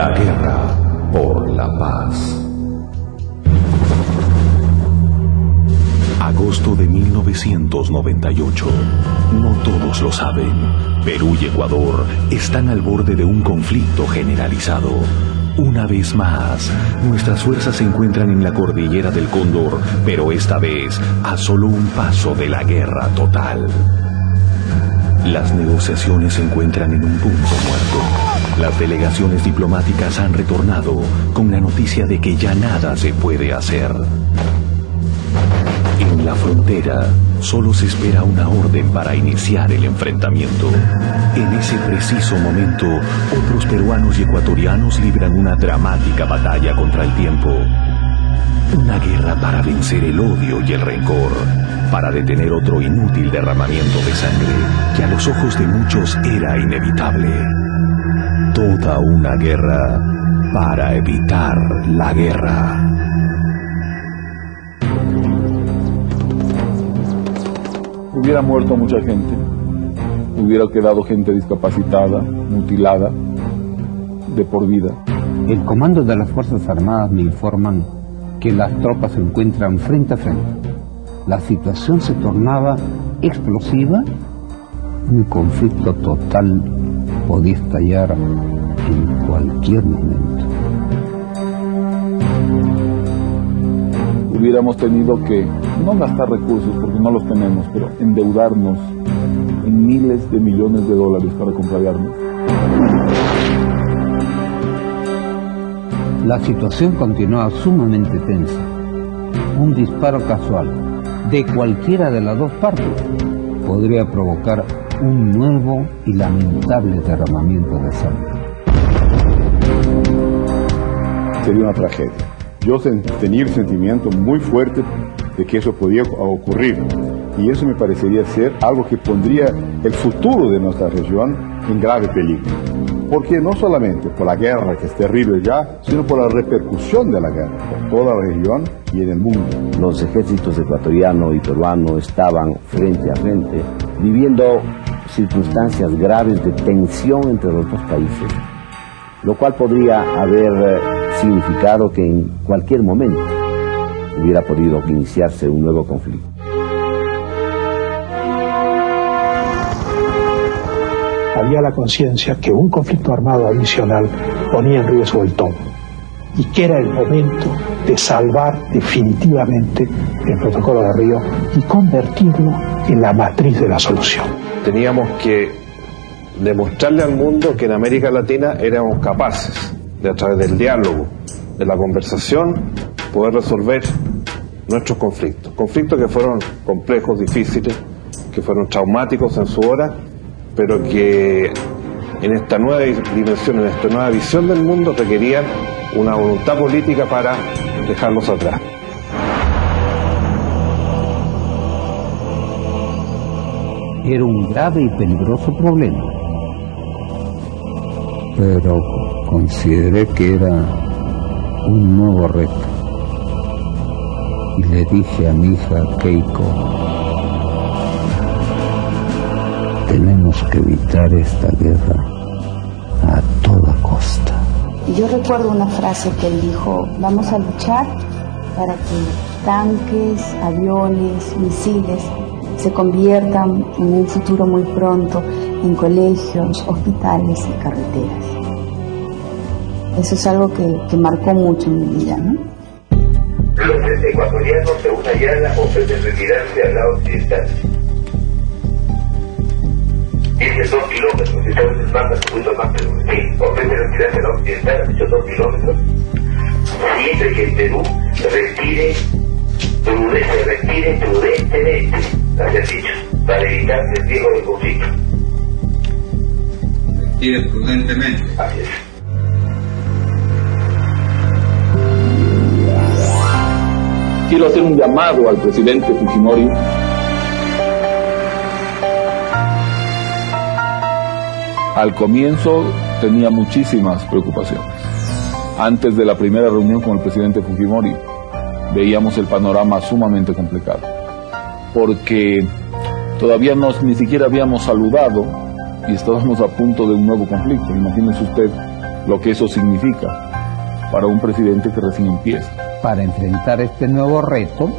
La guerra por la paz. Agosto de 1998. No todos lo saben. Perú y Ecuador están al borde de un conflicto generalizado. Una vez más, nuestras fuerzas se encuentran en la cordillera del Cóndor, pero esta vez a solo un paso de la guerra total. Las negociaciones se encuentran en un punto muerto. Las delegaciones diplomáticas han retornado con la noticia de que ya nada se puede hacer. En la frontera, solo se espera una orden para iniciar el enfrentamiento. En ese preciso momento, otros peruanos y ecuatorianos libran una dramática batalla contra el tiempo. Una guerra para vencer el odio y el rencor, para detener otro inútil derramamiento de sangre que a los ojos de muchos era inevitable. Toda una guerra para evitar la guerra. Hubiera muerto mucha gente, hubiera quedado gente discapacitada, mutilada, de por vida. El comando de las Fuerzas Armadas me informan que las tropas se encuentran frente a frente. La situación se tornaba explosiva, un conflicto total podía estallar en cualquier momento. Hubiéramos tenido que no gastar recursos, porque no los tenemos, pero endeudarnos en miles de millones de dólares para comprar armas. La situación continuaba sumamente tensa. Un disparo casual de cualquiera de las dos partes podría provocar un nuevo y lamentable derramamiento de sangre. Sería una tragedia. Yo tenía el sentimiento muy fuerte de que eso podía ocurrir, y eso me parecería ser algo que pondría el futuro de nuestra región en grave peligro. Porque no solamente por la guerra, que es terrible ya, sino por la repercusión de la guerra por toda la región y en el mundo. Los ejércitos ecuatoriano y peruano estaban frente a frente, viviendo circunstancias graves de tensión entre los dos países, lo cual podría haber significado que en cualquier momento hubiera podido iniciarse un nuevo conflicto. Había la conciencia que un conflicto armado adicional ponía en riesgo el todo, y que era el momento de salvar definitivamente el Protocolo de Río y convertirlo en la matriz de la solución. Teníamos que demostrarle al mundo que en América Latina éramos capaces de, a través del diálogo, de la conversación, poder resolver nuestros conflictos. Conflictos que fueron complejos, difíciles, que fueron traumáticos en su hora, pero que en esta nueva dimensión, en esta nueva visión del mundo, requerían una voluntad política para dejarlos atrás. Era un grave y peligroso problema, pero consideré que era un nuevo reto. Y le dije a mi hija Keiko: tenemos que evitar esta guerra a toda costa. Y yo recuerdo una frase que él dijo: vamos a luchar para que tanques, aviones, misiles se conviertan en un futuro muy pronto en colegios, hospitales y carreteras. Eso es algo que marcó mucho en mi vida, ¿no? Los ecuatorianos, según Ayala, ofrecen retirarse al lado occidental. Dice 2 kilómetros, si sabes el mapa, un poquito más, pero sí, ofrecen retirarse al lado occidental, han dicho 2 kilómetros. Siempre que el Perú retire prudentemente hacia dicho, para evitar el riesgo de conflicto. Retire prudentemente. Así es. Quiero hacer un llamado al presidente Fujimori Al comienzo tenía muchísimas preocupaciones. Antes de la primera reunión con el presidente Fujimori, veíamos el panorama sumamente complicado, porque todavía ni siquiera habíamos saludado y estábamos a punto de un nuevo conflicto. Imagínense usted lo que eso significa para un presidente que recién empieza. Para enfrentar este nuevo reto,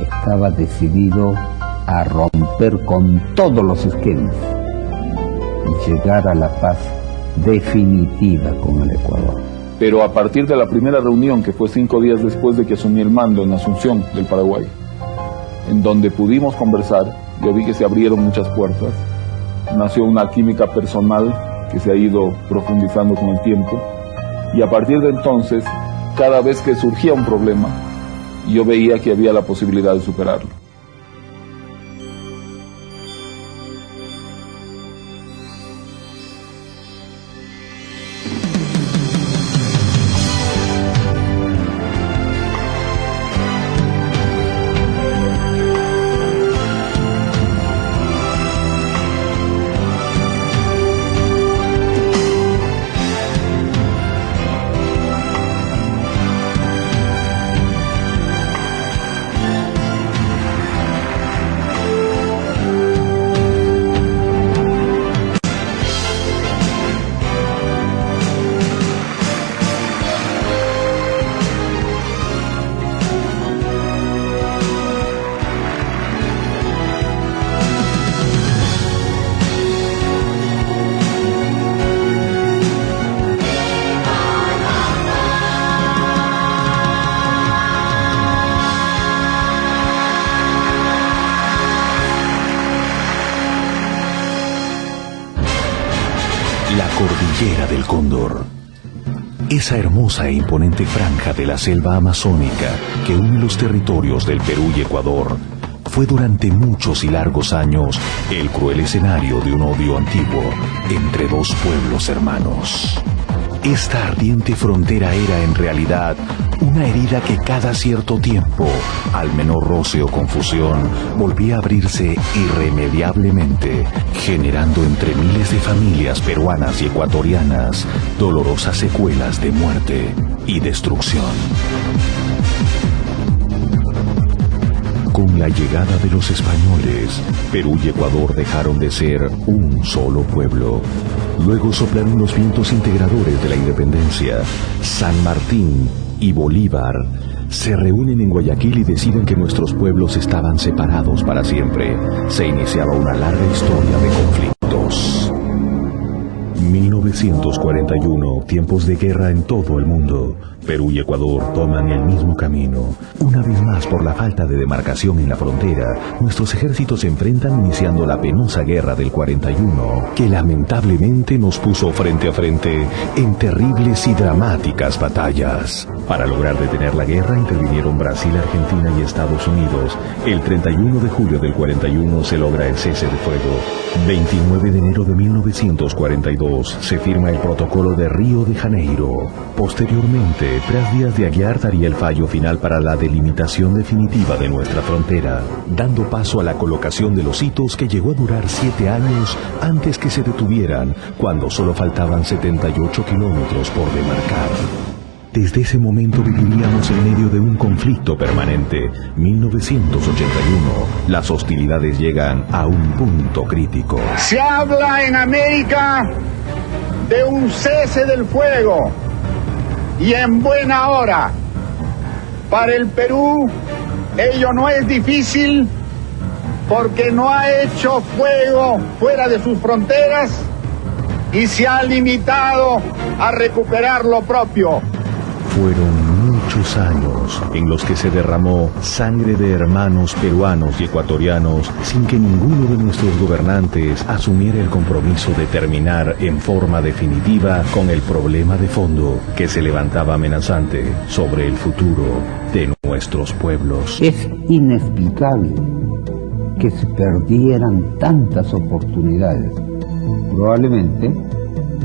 estaba decidido a romper con todos los esquemas y llegar a la paz definitiva con el Ecuador. Pero a partir de la primera reunión, que fue 5 días después de que asumí el mando en Asunción del Paraguay, en donde pudimos conversar, yo vi que se abrieron muchas puertas, nació una química personal que se ha ido profundizando con el tiempo, y a partir de entonces, cada vez que surgía un problema, yo veía que había la posibilidad de superarlo. La Cordillera del Cóndor. Esa hermosa e imponente franja de la selva amazónica que une los territorios del Perú y Ecuador fue durante muchos y largos años el cruel escenario de un odio antiguo entre dos pueblos hermanos. Esta ardiente frontera era en realidad una herida que cada cierto tiempo, al menor roce o confusión, volvía a abrirse irremediablemente, generando entre miles de familias peruanas y ecuatorianas dolorosas secuelas de muerte y destrucción. Con la llegada de los españoles, Perú y Ecuador dejaron de ser un solo pueblo. Luego soplaron los vientos integradores de la independencia. San Martín y Bolívar se reúnen en Guayaquil y deciden que nuestros pueblos estaban separados para siempre. Se iniciaba una larga historia de conflictos. 1941, tiempos de guerra en todo el mundo. Perú y Ecuador toman el mismo camino. Una vez más, por la falta de demarcación en la frontera, nuestros ejércitos se enfrentan iniciando la penosa guerra del 41, que lamentablemente nos puso frente a frente en terribles y dramáticas batallas. Para lograr detener la guerra intervinieron Brasil, Argentina y Estados Unidos. El 31 de julio del 41 se logra el cese de fuego. 29 de enero de 1942 se firma el Protocolo de Río de Janeiro. Posteriormente, Pras Díaz de Aguiar daría el fallo final para la delimitación definitiva de nuestra frontera, dando paso a la colocación de los hitos que llegó a durar 7 años antes que se detuvieran, cuando solo faltaban 78 kilómetros por demarcar. Desde ese momento viviríamos en medio de un conflicto permanente. 1981, las hostilidades llegan a un punto crítico. Se habla en América de un cese del fuego y en buena hora. Para el Perú ello no es difícil porque no ha hecho fuego fuera de sus fronteras y se ha limitado a recuperar lo propio. Fueron muchos años en los que se derramó sangre de hermanos peruanos y ecuatorianos sin que ninguno de nuestros gobernantes asumiera el compromiso de terminar en forma definitiva con el problema de fondo que se levantaba amenazante sobre el futuro de nuestros pueblos. Es inexplicable que se perdieran tantas oportunidades, probablemente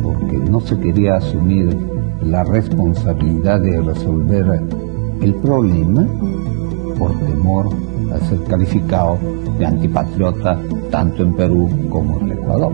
porque no se quería asumir la responsabilidad de resolver el problema por temor a ser calificado de antipatriota tanto en Perú como en Ecuador.